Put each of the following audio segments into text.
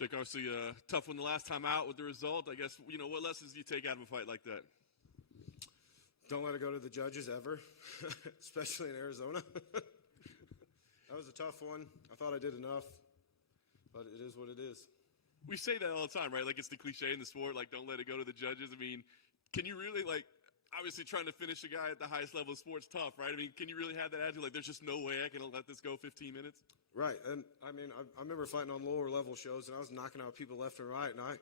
Jake, obviously a tough one the last time out with the result. I guess, what lessons do you take out of a fight like that? Don't let it go to the judges ever, especially in Arizona. That was a tough one. I thought I did enough, but it is what it is. We say that all the time, right? Like, it's the cliche in the sport, like, don't let it go to the judges. I mean, can you really, obviously trying to finish a guy at the highest level of sport's tough, right? I mean, can you really have that attitude? Like, there's just no way I can let this go 15 minutes? Right. And, I mean, I remember fighting on lower level shows, and I was knocking out people left and right, and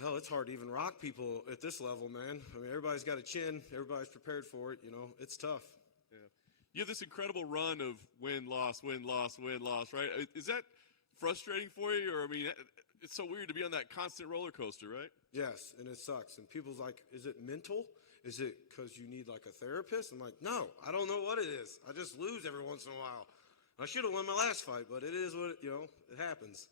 hell, it's hard to even rock people at this level, man. I mean, everybody's got a chin. Everybody's prepared for it. It's tough. Yeah. You have this incredible run of win, loss, win, loss, win, loss, right? Is that frustrating for you? Or, I mean, it's so weird to be on that constant roller coaster, right? Yes, and it sucks. And people's like, is it mental? Is it because you need, a therapist? I'm like, no, I don't know what it is. I just lose every once in a while. I should have won my last fight, but it is what, it happens.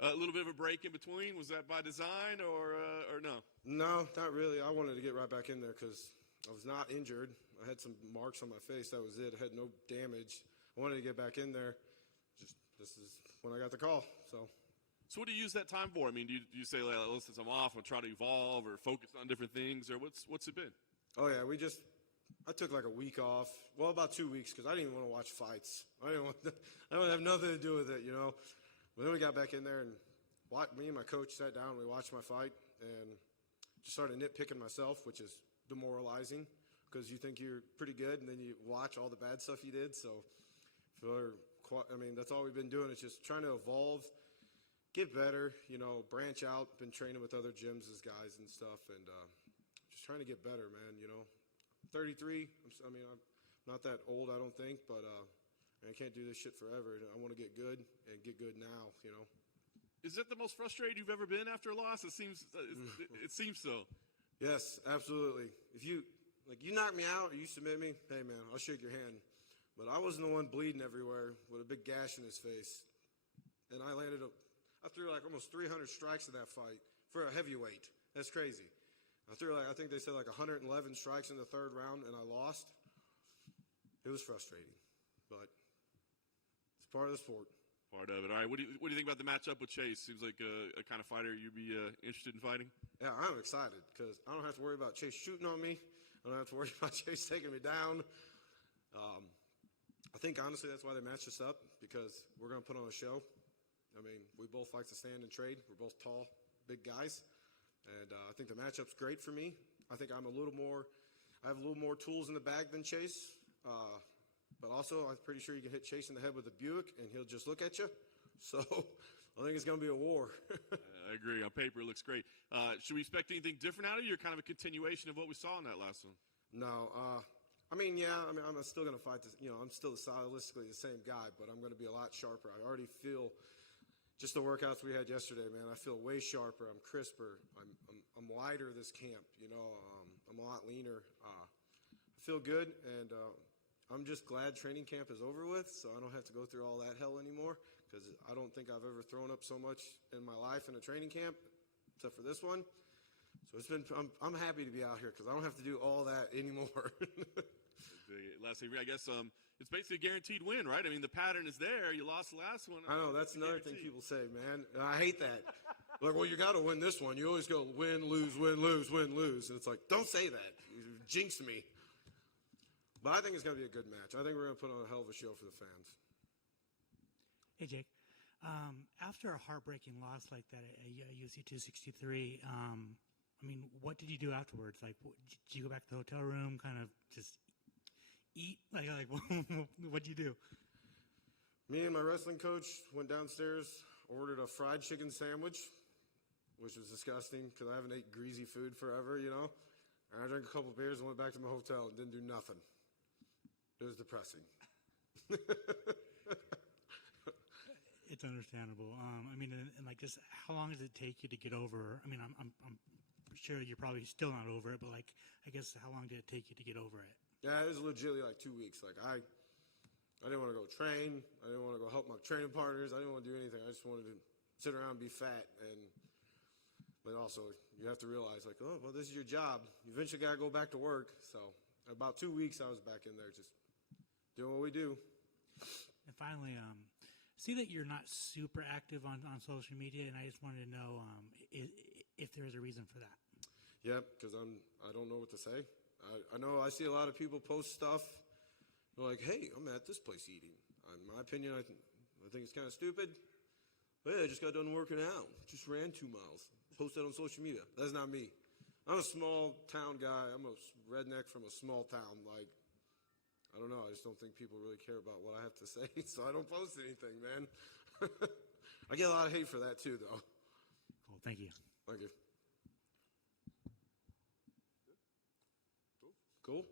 A little bit of a break in between. Was that by design or no? No, not really. I wanted to get right back in there because I was not injured. I had some marks on my face. That was it. I had no damage. I wanted to get back in there. This is when I got the call. So what do you use that time for? I mean, do you say, listen, I'm off, I'll try to evolve or focus on different things, or what's it been? Oh, yeah, I took a week off. Well, about 2 weeks because I didn't even want to watch fights. I don't have nothing to do with it, But then we got back in there and me and my coach sat down and we watched my fight and just started nitpicking myself, which is demoralizing because you think you're pretty good and then you watch all the bad stuff you did. So that's all we've been doing is just trying to evolve, get better, branch out, been training with other gyms as guys and stuff, and just trying to get better, man, 33, I'm not that old, I don't think, but I can't do this shit forever. I want to get good and get good now, Is that the most frustrated you've ever been after a loss? It seems so. Yes, absolutely. If you knock me out or you submit me, hey, man, I'll shake your hand. But I wasn't the one bleeding everywhere with a big gash in his face. And I threw almost 300 strikes in that fight for a heavyweight. That's crazy. I threw I think they said 111 strikes in the third round, and I lost. It was frustrating, but it's part of the sport. Part of it. All right. What do you think about the matchup with Chase? Seems like a kind of fighter you'd be interested in fighting. Yeah, I'm excited because I don't have to worry about Chase shooting on me. I don't have to worry about Chase taking me down. I think honestly that's why they matched us up, because we're going to put on a show. I mean, we both like to stand and trade. We're both tall, big guys. And I think the matchup's great for me. I think I have a little more tools in the bag than Chase. But also, I'm pretty sure you can hit Chase in the head with a Buick, and he'll just look at you. So I think it's going to be a war. I agree. On paper, it looks great. Should we expect anything different out of you, or kind of a continuation of what we saw in that last one? No. I'm still going to fight this. I'm still stylistically the same guy, but I'm going to be a lot sharper. I already feel just the workouts we had yesterday, man. I feel way sharper. I'm crisper. I'm lighter this camp. I'm a lot leaner. I feel good, and I'm just glad training camp is over with, so I don't have to go through all that hell anymore, because I don't think I've ever thrown up so much in my life in a training camp, except for this one. So I'm happy to be out here because I don't have to do all that anymore. Lastly, I guess it's basically a guaranteed win, right? I mean, the pattern is there. You lost the last one. I know. That's another thing people say, man. And I hate that. Well, you got to win this one. You always go win, lose, win, lose, win, lose. And it's like, don't say that. You jinx me. But I think it's going to be a good match. I think we're going to put on a hell of a show for the fans. Hey, Jake. After a heartbreaking loss like that at UFC 263, what did you do afterwards? Did you go back to the hotel room, kind of just eat? What'd you do? Me and my wrestling coach went downstairs, ordered a fried chicken sandwich, which was disgusting because I haven't ate greasy food forever, And I drank a couple beers and went back to my hotel and didn't do nothing. It was depressing. It's understandable. Just how long does it take you to get over? I'm sure you're probably still not over it, but I guess how long did it take you to get over it? Yeah, it was legitimately 2 weeks. I didn't want to go train. I didn't want to go help my training partners. I didn't want to do anything. I just wanted to sit around and be fat. But also, you have to realize, this is your job. You eventually got to go back to work. So about 2 weeks, I was back in there just doing what we do. And finally, see that you're not super active on social media, and I just wanted to know if there's a reason for that. Yeah, because I don't know what to say. I know I see a lot of people post stuff. They're like, hey, I'm at this place eating. In my opinion, I think it's kind of stupid. Hey, I just got done working out. Just ran 2 miles. Post that on social media. That's not me. I'm a small town guy. I'm a redneck from a small town. Like, I don't know. I just don't think people really care about what I have to say, so I don't post anything, man. I get a lot of hate for that too, though. Cool. Thank you. Thank you. Cool.